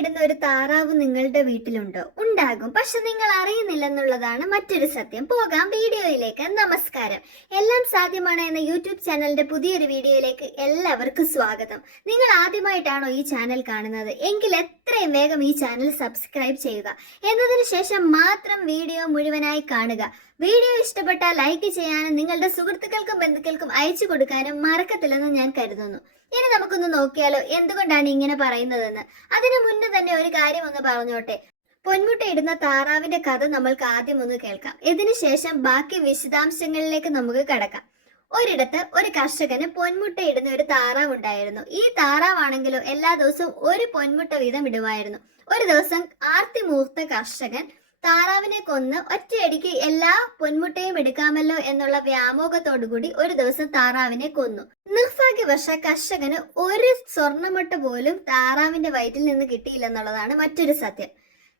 പൊന്മുട്ടയിടുന്ന ഒരു താറാവ് നിങ്ങളുടെ വീട്ടിലുണ്ടോ? ഉണ്ടാകും, പക്ഷെ നിങ്ങൾ അറിയുന്നില്ലെന്നുള്ളതാണ് മറ്റൊരു സത്യം. പോകാം വീഡിയോയിലേക്ക്. നമസ്കാരം. എല്ലാം സാധ്യമാണ് എന്ന യൂട്യൂബ് ചാനലിന്റെ പുതിയൊരു വീഡിയോയിലേക്ക് എല്ലാവർക്കും സ്വാഗതം. നിങ്ങൾ ആദ്യമായിട്ടാണോ ഈ ചാനൽ കാണുന്നത് എങ്കിൽ എത്രയും വേഗം ഈ ചാനൽ സബ്സ്ക്രൈബ് ചെയ്യുക. എന്നതിന് ശേഷം മാത്രം വീഡിയോ മുഴുവനായി കാണുക. വീഡിയോ ഇഷ്ടപ്പെട്ടാൽ ലൈക്ക് ചെയ്യാനും നിങ്ങളുടെ സുഹൃത്തുക്കൾക്കും ബന്ധുക്കൾക്കും അയച്ചു കൊടുക്കാനും മറക്കത്തില്ലെന്ന് ഞാൻ കരുതുന്നു. ഇനി നമുക്കൊന്ന് നോക്കിയാലോ എന്തുകൊണ്ടാണ് ഇങ്ങനെ പറയുന്നതെന്ന്. അതിനു മുന്നേ തന്നെ ഒരു കാര്യം ഒന്ന് പറഞ്ഞോട്ടെ. പൊന്മുട്ടയിടുന്ന താറാവിന്റെ കഥ നമ്മൾക്ക് ആദ്യം ഒന്ന് കേൾക്കാം. ഇതിനുശേഷം ബാക്കി വിശദാംശങ്ങളിലേക്ക് നമുക്ക് കടക്കാം. ഒരിടത്ത് ഒരു കർഷകന് പൊന്മുട്ടയിടുന്ന ഒരു താറാവ് ഉണ്ടായിരുന്നു. ഈ താറാവാണെങ്കിലോ എല്ലാ ദിവസവും ഒരു പൊന്മുട്ട വീതം ഇടുമായിരുന്നു. ഒരു ദിവസം ആർത്തി മൂർത്ത കർഷകൻ താറാവിനെ കൊന്ന് ഒറ്റയടിക്ക് എല്ലാ പൊന്മുട്ടയും എടുക്കാമല്ലോ എന്നുള്ള വ്യാമോഹത്തോടുകൂടി ഒരു ദിവസം താറാവിനെ കൊന്നു. നിർഭാഗ്യവശ കർഷകന് ഒരു സ്വർണ്ണമുട്ട പോലും താറാവിന്റെ വയറ്റിൽ നിന്ന് കിട്ടിയില്ലെന്നുള്ളതാണ് മറ്റൊരു സത്യം.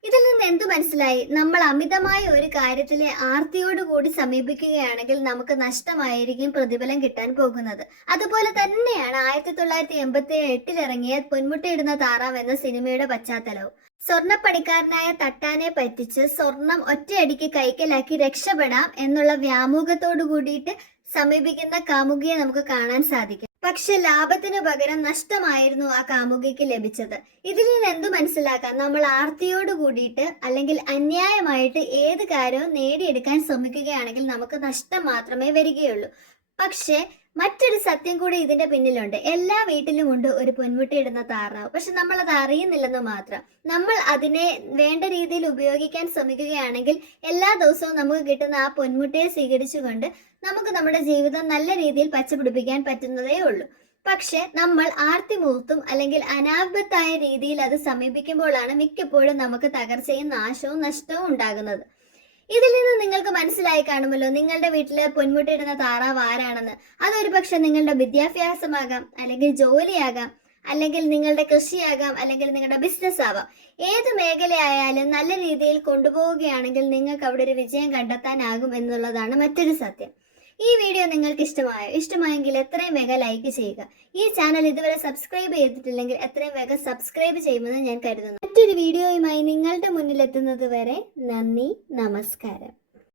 ഇതിൽ നിന്ന് എന്തു മനസ്സിലായി? നമ്മൾ അമിതമായ ഒരു കാര്യത്തിലെ ആർത്തിയോടുകൂടി സമീപിക്കുകയാണെങ്കിൽ നമുക്ക് നഷ്ടമായിരിക്കും പ്രതിഫലം കിട്ടാൻ പോകുന്നത്. അതുപോലെ തന്നെയാണ് 1988 ഇറങ്ങിയ പൊന്മുട്ടയിടുന്ന താറാവ് എന്ന സിനിമയുടെ പശ്ചാത്തലവും. സ്വർണ്ണപ്പണിക്കാരനായ തട്ടാനെ പറ്റിച്ച് സ്വർണം ഒറ്റയടിക്ക് കൈക്കലാക്കി രക്ഷപ്പെടാം എന്നുള്ള വ്യാമോഹത്തോടു കൂടിയിട്ട് സമീപിക്കുന്ന കാമുകിയെ നമുക്ക് കാണാൻ സാധിക്കും. പക്ഷെ ലാഭത്തിന് പകരം നഷ്ടമായിരുന്നു ആ കാമുകിക്ക് ലഭിച്ചത്. ഇതിൽ നിന്ന് എന്തു മനസ്സിലാക്കാം? നമ്മൾ ആർത്തിയോട് കൂടിയിട്ട് അല്ലെങ്കിൽ അന്യായമായിട്ട് ഏത് കാര്യവും നേടിയെടുക്കാൻ ശ്രമിക്കുകയാണെങ്കിൽ നമുക്ക് നഷ്ടം മാത്രമേ വരികയുള്ളൂ. പക്ഷെ മറ്റൊരു സത്യം കൂടി ഇതിന്റെ പിന്നിലുണ്ട്. എല്ലാ വീട്ടിലും ഉണ്ട് ഒരു പൊന്മുട്ടയിടുന്ന താറാവ്. പക്ഷെ നമ്മൾ അത് അറിയുന്നില്ലെന്ന് മാത്രം. നമ്മൾ അതിനെ വേണ്ട രീതിയിൽ ഉപയോഗിക്കാൻ ശ്രമിക്കുകയാണെങ്കിൽ എല്ലാ ദിവസവും നമുക്ക് കിട്ടുന്ന ആ പൊന്മുട്ടയെ സ്വീകരിച്ചുകൊണ്ട് നമുക്ക് നമ്മുടെ ജീവിതം നല്ല രീതിയിൽ പച്ചപിടിപ്പിക്കാൻ പറ്റുന്നതേ ഉള്ളൂ. പക്ഷെ നമ്മൾ ആർത്തിമൂർത്തും അല്ലെങ്കിൽ അനാപത്തായ രീതിയിൽ അത് സമീപിക്കുമ്പോഴാണ് മിക്കപ്പോഴും നമുക്ക് തകർച്ചയും നാശവും നഷ്ടവും ഉണ്ടാകുന്നത്. ഇതിൽ നിന്ന് നിങ്ങൾക്ക് മനസ്സിലായി കാണുമല്ലോ നിങ്ങളുടെ വീട്ടില് പൊന്മുട്ടയിടുന്ന താറാവ് ആരാണെന്ന്. അതൊരു പക്ഷെ നിങ്ങളുടെ വിദ്യാഭ്യാസമാകാം, അല്ലെങ്കിൽ ജോലിയാകാം, അല്ലെങ്കിൽ നിങ്ങളുടെ കൃഷിയാകാം, അല്ലെങ്കിൽ നിങ്ങളുടെ ബിസിനസ് ആവാം. ഏത് മേഖലയായാലും നല്ല രീതിയിൽ കൊണ്ടുപോവുകയാണെങ്കിൽ നിങ്ങൾക്ക് അവിടെ ഒരു വിജയം കണ്ടെത്താനാകും എന്നുള്ളതാണ് മറ്റൊരു സത്യം. ഈ വീഡിയോ നിങ്ങൾക്ക് ഇഷ്ടമായെങ്കിൽ എത്രയും വേഗം ലൈക്ക് ചെയ്യുക. ഈ ചാനൽ ഇതുവരെ സബ്സ്ക്രൈബ് ചെയ്തിട്ടില്ലെങ്കിൽ എത്രയും വേഗം സബ്സ്ക്രൈബ് ചെയ്യുമെന്ന് ഞാൻ കരുതുന്നു. മറ്റൊരു വീഡിയോയുമായി നിങ്ങളുടെ മുന്നിൽ എത്തുന്നത് വരെ നന്ദി, നമസ്കാരം.